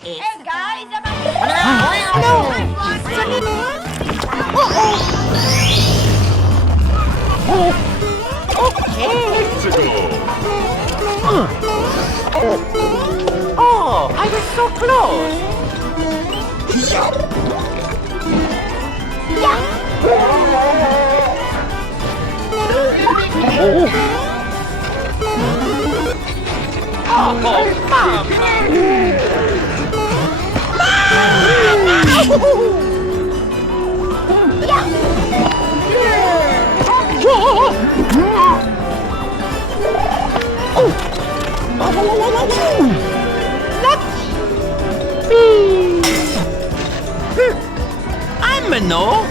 It's Hey guys, no. Oh, I was so close. Oh, I'm a no.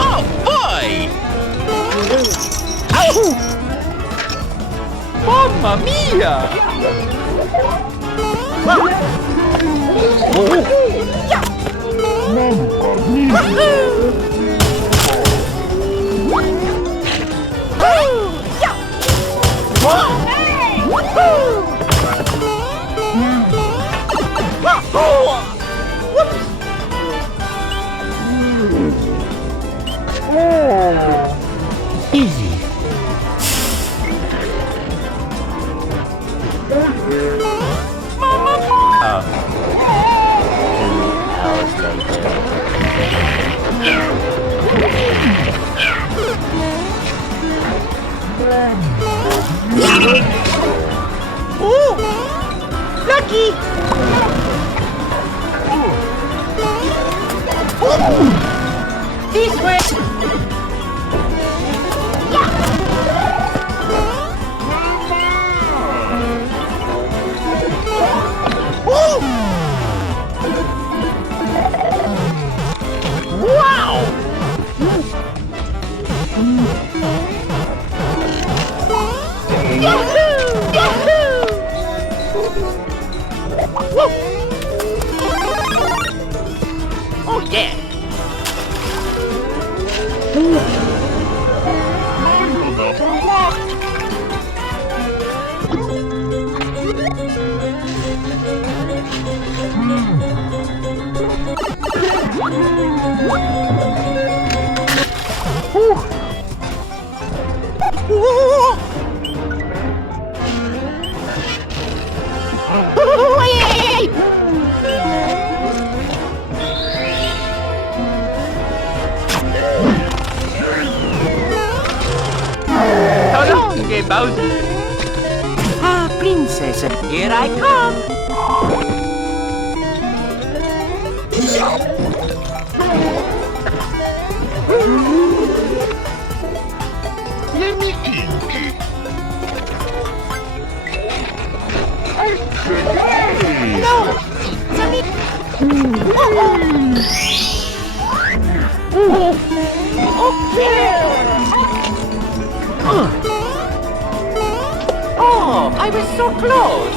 Oh boy! Mamma mia! Easy. Oh! Lucky! This way! Wow! Yahoo! Yahoo! Woo! Oh yeah! So long, Bowser. Ah, princess, here I come. Let me think. no! Okay! Oh, I was so close.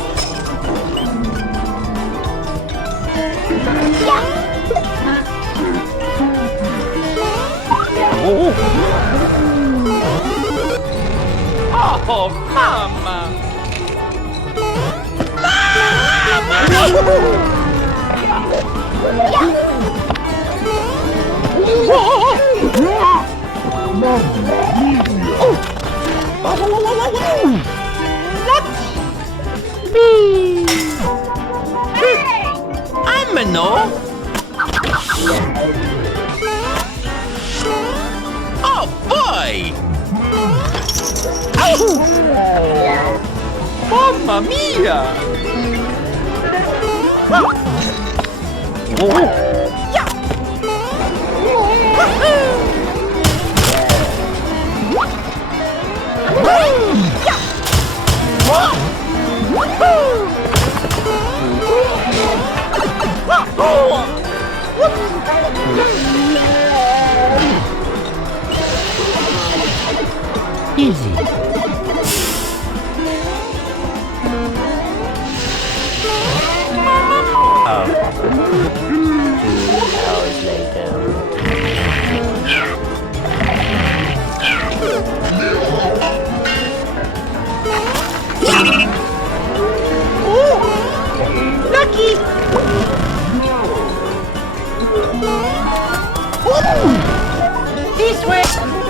Oh, mama! I'm a no. Oh boy! Mamma mia! Easy. Oh. 2 hours later. This way!